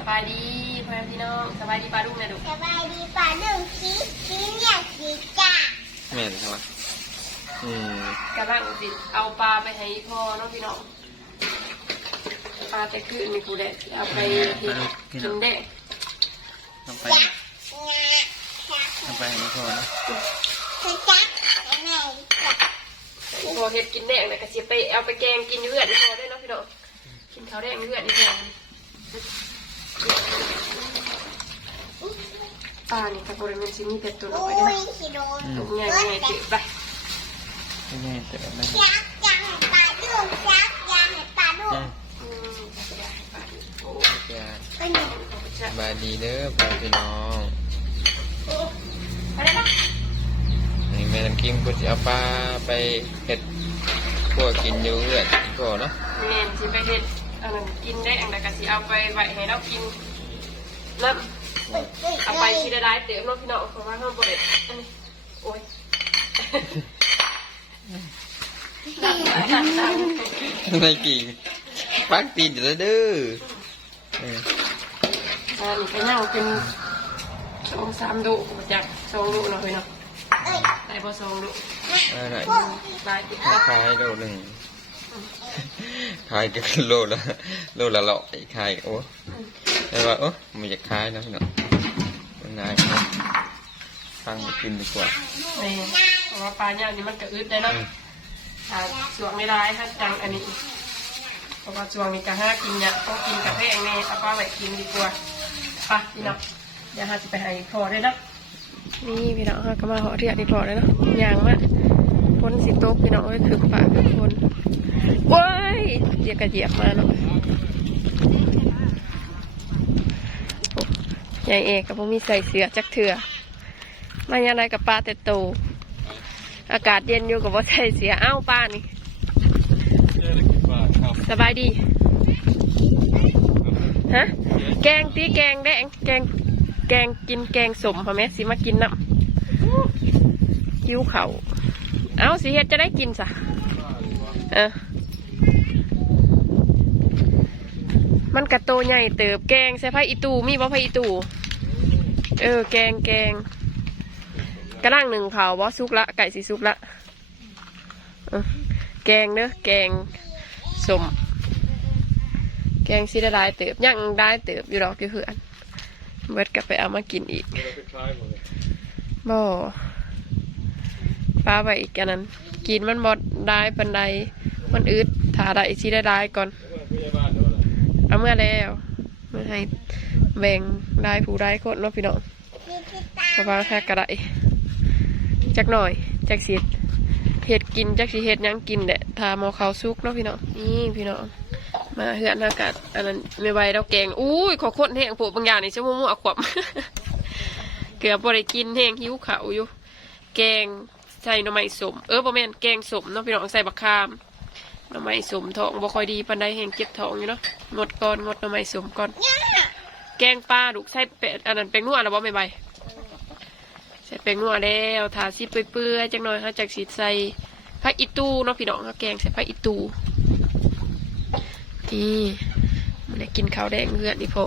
สบายดีพ่อแม่พี่น้องสบายดีปลาดุกนะดุสบายดีป่าหนึ่งชีชีเนี่ยชีจ้าแม่นใช่ไหมอืมกำลังสิเอาปลาไปให้พ่อเน้องพี่น้องปลาแต่คือนี่กูแดดเอาไปเฮ็ดกินได้ต้องไปงาชักต้องไปให้พ่อนะคือจักแม่จักพอเฮ็ดกินแดงเลยก็สิไปเอาไปแกงกินเลือดอีพอได้เนาะพี่น้องกินข้าวแดงเลือดอีพอ ปลานี่กับบริเวณซิมีแต่ตัวน้ออุ้ยเด้ยอชิโดนตัวใหญ่ใหญ่ติไปไม่แน่แต่ไม่จักจังให้ป่าดุกจักยังให้ป่าดุกอืมอืมไปได้ปลาโอ้จะไปหนึ่งใช่สบายดีเด้อพ่อพี่น้องไปได้ปะนี่แม่น้ำกิ้งก็จะเอาปลาไปเห็ดพวกกินอยู่เลือดพ่อเนาะแม่นสิไปเฮ็ด อันนั้นกินได้อันนั้นก็สิเอาไปไว้ให้เรากินแล้วเอาไปทีละลายเติมเนาะพี่น้องเพราะว่าเฮาบ่ได้อันนี้โอ้ยไม่กี่ปักตีนอยู่แล้วเด้อเอออันนี้ไปย่างเป็นสองสามดุจากสองดุเนาะพี่เนาะเอ้ยได้บ่สองดุเอาหน่อยลายติดขายโลหนึ่ง ขายกันโลละโลละหลอกขายโอ้แต่ว่าโอ้ไม่อยากขายนะพี่น้องมันนายฟังมากินดีกว่าแม่เพราะว่าปลาย่างนี่มันก็อึดได้เนาะถ้าสวงไม่ได้ถ้าจังอันนี้เพราะว่าสวงนี่ก็ห้ากินเนี่ยต้องกินกับแพงแน่เอาปลาไว้กินดีกว่าไปพี่น้องเดี๋ยวหาจะไปให้พอได้เนาะนี่พี่น้องเขาก็มาหอเทียนี่พอได้เนาะยางมาพ้นสิโต๊ะพี่น้องเอ้ยคือปากคือคน ว้ายเหยียบกระเหยียบมาเนาะโอ้ยายเอกกับผมมีใส่เสื้อจักเถื่อมาย่างไรกับปลาแต่โต อากาศเย็นอยู่กับว่าใส่เสียอ้าวป้านี่สบายดี ฮะ แกงตีแกงแดงแกง แกงกินแกงสมพอแม่สิมากินน้ำคิ้วเขาเอาสิเฮ็ดจะได้กินสะเออ มันกระโตใหญ่เติบแกงใส่ไผ่อีตูมีบ่ไผ่อีตูเออ แกงแกงกระล่างหนึ่งเผาบ่สุกละไก่สีสุกละแกงเนอะแกงสมแกงซีได้หลายเติบยังได้เติบอยู่ดอกอยู่เพื่อนเบิดกลับไปเอามากินอีกบ่ปลาไปอีกอันนั้นกินมันบดได้ปันใดมันอึดถ้าได้ซีได้หลายก่อน เอาเมื่อแล้วมื่ให้แบ่งได้ผู้ได้คนเนาะพี่น้องเพราะว่าแค่กระไดจักหน่อยจักสิเห็ดกินจักสิเห็ดยังกินแหละทาหมอเขาซุกเนาะพี่น้องนี่พี่น้องมาเหือนอากาศอันนั้นไม่ไหวเราแกงอุ้ยขอคนแห้งปวดบางอย่างนี่ชั่วโมงมั่วขวบเกือบบริกินแห้งหิวเขาวอยู่ แกงใส่หน่อไม้สมเออประมาณแกงสมเนาะพี่น้องใส่บักคาม หน่อไม้สมท้องบ่ค่อยดีปันใดแห้งเก็บท้องอยู่เนาะงดก่อนงดหน่อไม้สมก่อนเนี่ยแกงปลาลูกใส่เป็ดอันนั้นเป็นนัวแล้วบ่ไม่ใบใส่เป็นนัวแล้วทาซีเปื่อยๆจังหน่อยฮะจากสีใส่ผักอีตูเนาะพี่น้องเขาแกงใส่ผักอีตูนี่มันได้กินข้าวแดงเลือดนี่พอ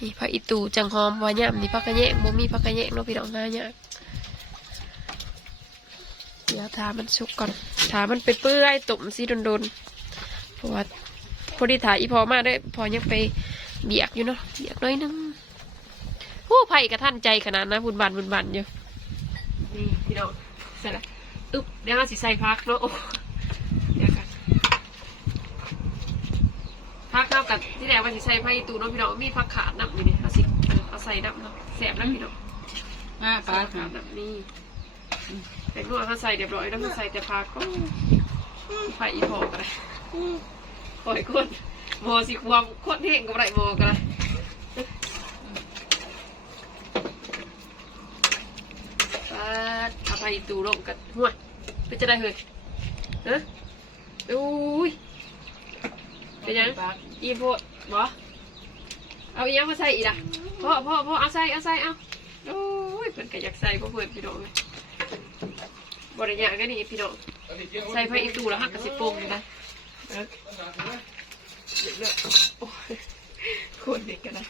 นี่ผักอีตูจังหอมว่าย่ำนี่ผักกระแยงบ่มีผักกระแยงเนาะพี่น้องง่ายยาก เดี๋ยวทามันสุกก่อนทามันไปเปื่อยตุ่มซีโดนๆเพราะว่าพอดีถ่ายอีพอมาด้วยพอยังไปเบียกอยู่เนาะเบียกหน้อยนึงโอ้ไผ่กระท่านใจขนาดนะบุญบันบุญบันอยู่นี่พี่น้องใส่ละอึ๊บเดี๋ยวเราสิใส่พักเนาะโอ้เดี๋ยวกันพักเท่ากับที่แรกว่าสิใส่ไผ่ตูเนาะพี่น้องมีพักขาดน้ำอยู่นี่เอาสิเอาใส่น้ำเนาะแสบแล้วพี่น้องอ่าปใส่ลาขาดน้ำนี่ เป็นนวดเขาใส่เรียบร้อยแล้วเขาใส่แต่พักก็ไผ่อีพอกันเลยอืมปล่อยคนหมอสิความคนเท่งกับไรหมอกันเลยปัดเอาไปตูลงกันหัวเป็นจะได้เหรอฮะอุ้ยเป็นยังอีโพดบอเอาอีหยังมาใส่อีกอะพ่อพ่อพ่อเอาใส่เอาใส่เอาโอ้ยเพิ่นก็อยากใส่พ่อเพิ่นพี่น้องเลย บริยาก็นี่พี่น้องใส่ไฟอีกตูแล้วหักกระสิบปงเลยนะโอ้ยคนเด็กกันนะ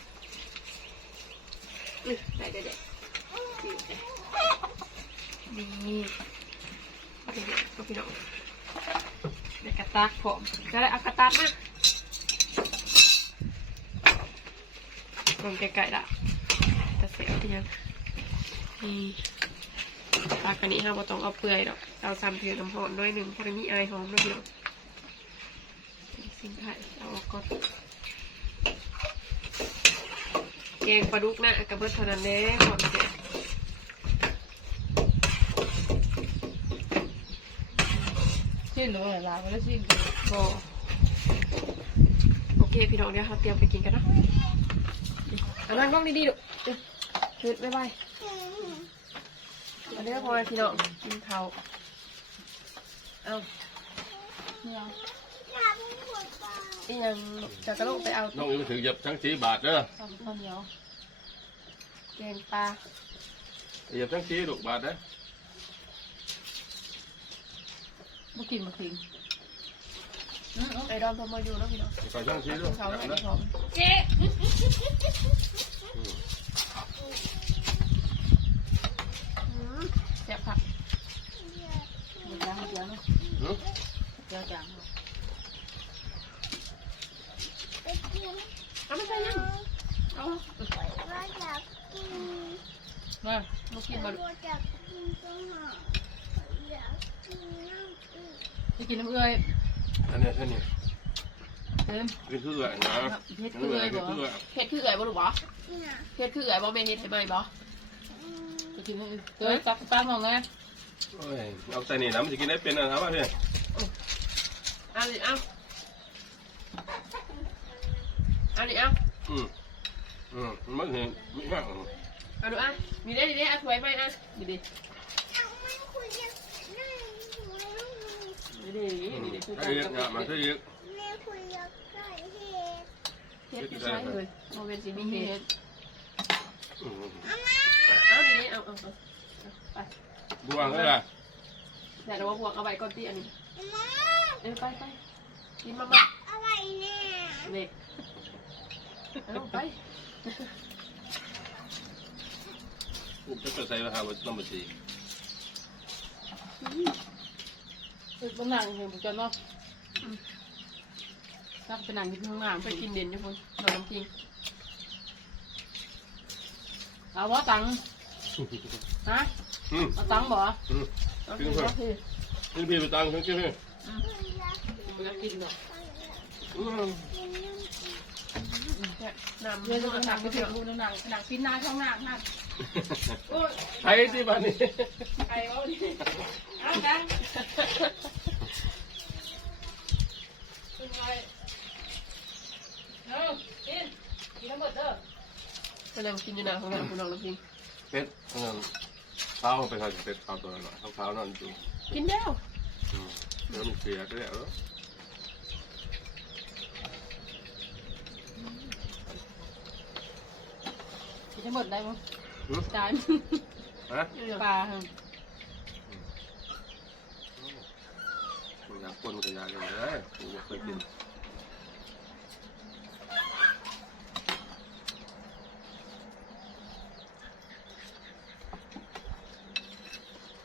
ได้ได้เด้นี่พี่น้องเด็กกระตากผมก็ได้เอากระตากมาลงไกลๆละแต่เสียที่ยังนี่ ปลากอันนี้ห้ามต้องเอาเปลือยดอกเอาซ้ำเพียงน้ำหอมด้วยหนึ่งเพราะอันนี้อายหอมด้วยเดียวสิ่งไทยเอาออกก่อนแกงปลาดุกนะกระเบิดเท่านั้นเด้หอมเสียชิ้นหรือว่าลาก็ได้ชิ้นบอโอเคพี่น้องเดี๋ยวเราเตรียมไปกินกันเนาะเอานั่งกล้องดีๆดูเฮ้ยบ๊ายบาย อันนี้ก็พอแล้วพี่น้องกินข้าวเอาเนี่ยอยากหัวใจอีหยังจะกระโลกไปเอาน้องอยู่ถือหยับทั้งสีบาทเด้อทำข้าวเหนียวแกงปลาหยับทั้งสีลูกบาทเด้อมากินมากินไอ้ดอมพอมาอยู่เนาะพี่น้องขอทั้งสีกิลูนกข้าวนะไอ้พร้อมเจ๊ อืมแซ่บค่ะ เดี๋ ยวจางเดี๋ยวนะหือเดี๋ยวจางไปกินเอาไม่ใช่ยังเอาว่าอยากกินมาลูกกินมาดูว่าอยากกินตัวหอมอยากกินน้ำอีกไปกินน้ำเอ้ยอันนี้อันนี้เต็มกินคืออะไรนะเฮ็ดคือเลยบ่คืออะไรเผ็ดคือเอ๋ยบ่รู้บ่น่ะเผ็ดคือเอ๋ยบ่เมนเฮ็ดให้ไหมบ่อืมไปกินน้ำเอ้ยเอ้ยตักตามองไง โอ้ยเอาใส่นี่นะมันจะกินได้เป็นนะครับว่าพี่เอาดิเอาเอาดิเอาอืมอืมมันเห็นไม่มากเอาดูอะมีได้ดีได้เอาถ้วยไหมอะดีดีเอาไม่คุยกันนั่งอยู่ในห้องมันดีดีดีดีคือถ้าเยอะนะมันถ้าเยอะแม่คุยกับไก่เห็ดเฮ็ดที่ใช่เลยโมเมนต์สิมีมีเฮ็เฮ็ดดอืมเอาดีดีเอาเอาเอาไป บวงก็ได้แต่เราว่าบวกเอาไว้ก่อนตีอันนี้มาเอ้ยไปไปกินมามาอะไรเนี่ยเด็กเอาไปปุ๊บจะใส่ราคาบนต้นบัญชีคือต้องนั่งเห็นกันเนาะตักไปนั่งกินข้างหน้าไปไปกิกินนเด่นอยู่คนนอนน้ำพิงเอาว่าตัง ฮะอืมเอาตังบ่อืมเอาคือว่าคือนี่พี่ไปตังค์พี่พี่ไม่ได้กินหรอกอืมน้ำเดี๋ยวจะจะไปไปนั่นั่งงไปไปถึเถงอะรูนั่งนั่งกินหน้าช่องหน้าท่านโอ้ยไทยที่บ้านนี้ไอ้เอาดิเอาดังเป็นไงเอากินกินทั้งหมดเด้อก็เลยมากินอยู่นะของเราคุณน้องน้ำพิง เป็ดนั่นเท้าไปทางเป็ดเท้าตัวหน่อยเท้านั่นจูกินแล้วอืมเดี๋ยวมันเสียก็ได้เออกินทั้งหมดได้มั้งหืมจานฮะปลาอยากคนมันก็อยากอย่างนี้อยากเคยกิน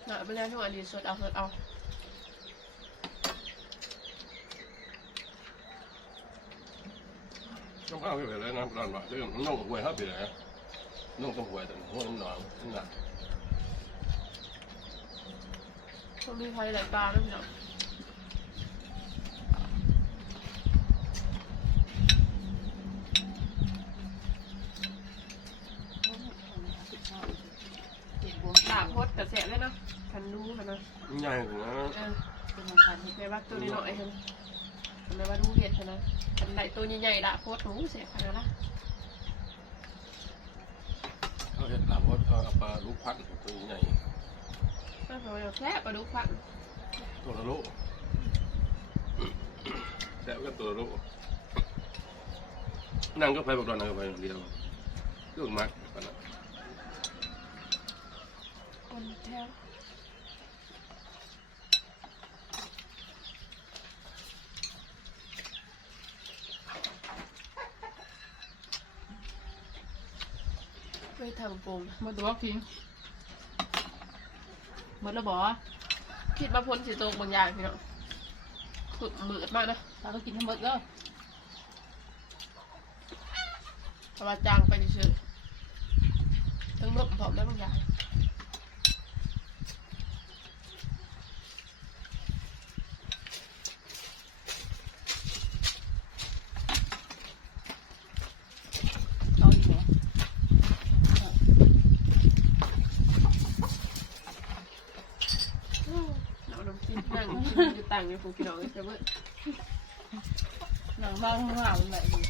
น่ะไปแล้วทุกอันดีสดเอาสดเอาต้องเอาไปเลยนะร้านว่าเรื่องน้องกับหวยเขาไปเลยน้องกับหวยแต่หัวน้ำหนองนั่นแหละต้องมีไฟหลายปลาด้วยพี่น้อง เจ็บบัว ลาบพดกระแสเลยเนาะคันรู้คันนะ ใหญ่ถึงนะ เออ เป็นของพัน ในว่า ตัวนี้หน่อยคันในว่าดูเห็ดคันนะคันไหนตัวใหญ่ๆละพดหนูเสียคันนะละเขาเห็นลาบว่าเอาปลาลูกพัดตัวใหญ่ก็พอแล้วแค่ปลาดุกพันตัวละโลแซ่บก็ตัวละโลนั่งก็ไปบอกตอนนั่งก็ไปอย่างเดียวเรื่องมักปะนะคนแถว ทางกลมมาตัวกิงหมดแล้วบอคิดมาพ้นสีโตกบางอย่างพี่น้องคุฝึกมืดมากนะเราต้องกินทั้งหมดแล้วเพราะว่าจางไปเฉยๆทั้งนกพร้อมได้บางอย่าง เอาอีกไหม เราน้ำกินนั่งอยู่ ต่างอยู่ฟูกินเอาเฉยๆหนังบ้านข้างล่างมันแบบนี้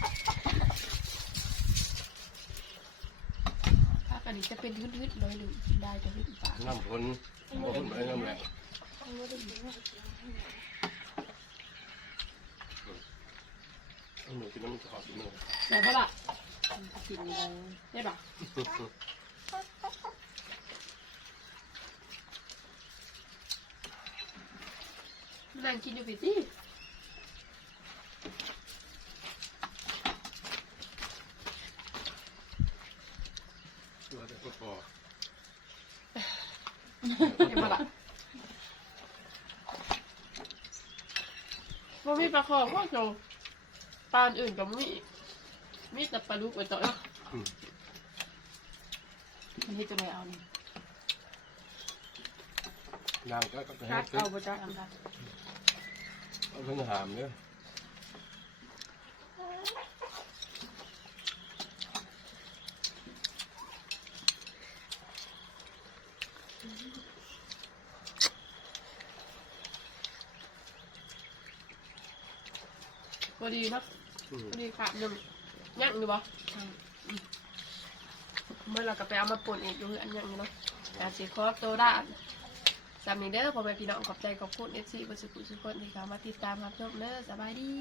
ถ้าอันนี้จะเป็นฮึดๆเลยหรือได้จะฮึดปากน้ำฝนบ่ฝนไปน้ำแรงเอาหนูกินน้ำขอกินหนึ่งแต่เพราะล่ะกินเลยได้ปะ นั่งกินอยู่พี่ตี้ตัวแต่ก็พอเห็นปะล่ะมันมีปลาคอพ่อโจปลาอื่นกับมีมีแต่ปลาลูกไปต่อยมันให้ตัวไหนเอานี่นางก็ก็คัให้ดซื้อ เอาไปจ้ะทำได้ เอาเพิ่งหามเนี่ยพอดีเนาะพอดีขาดหนึ่งย่างอยู่ปะเมื่อเราก็ไปเอามาป่นอีกอยู่อันย่างอยู่เนาะแต่สีคอโตได้ สามีเด้อพ่อแม่พี่น้องขอบใจขอบคุณเอฟซีบริสุทธิ์สุขคนที่เข้ามาติดตามรับชมเด้อสบายดี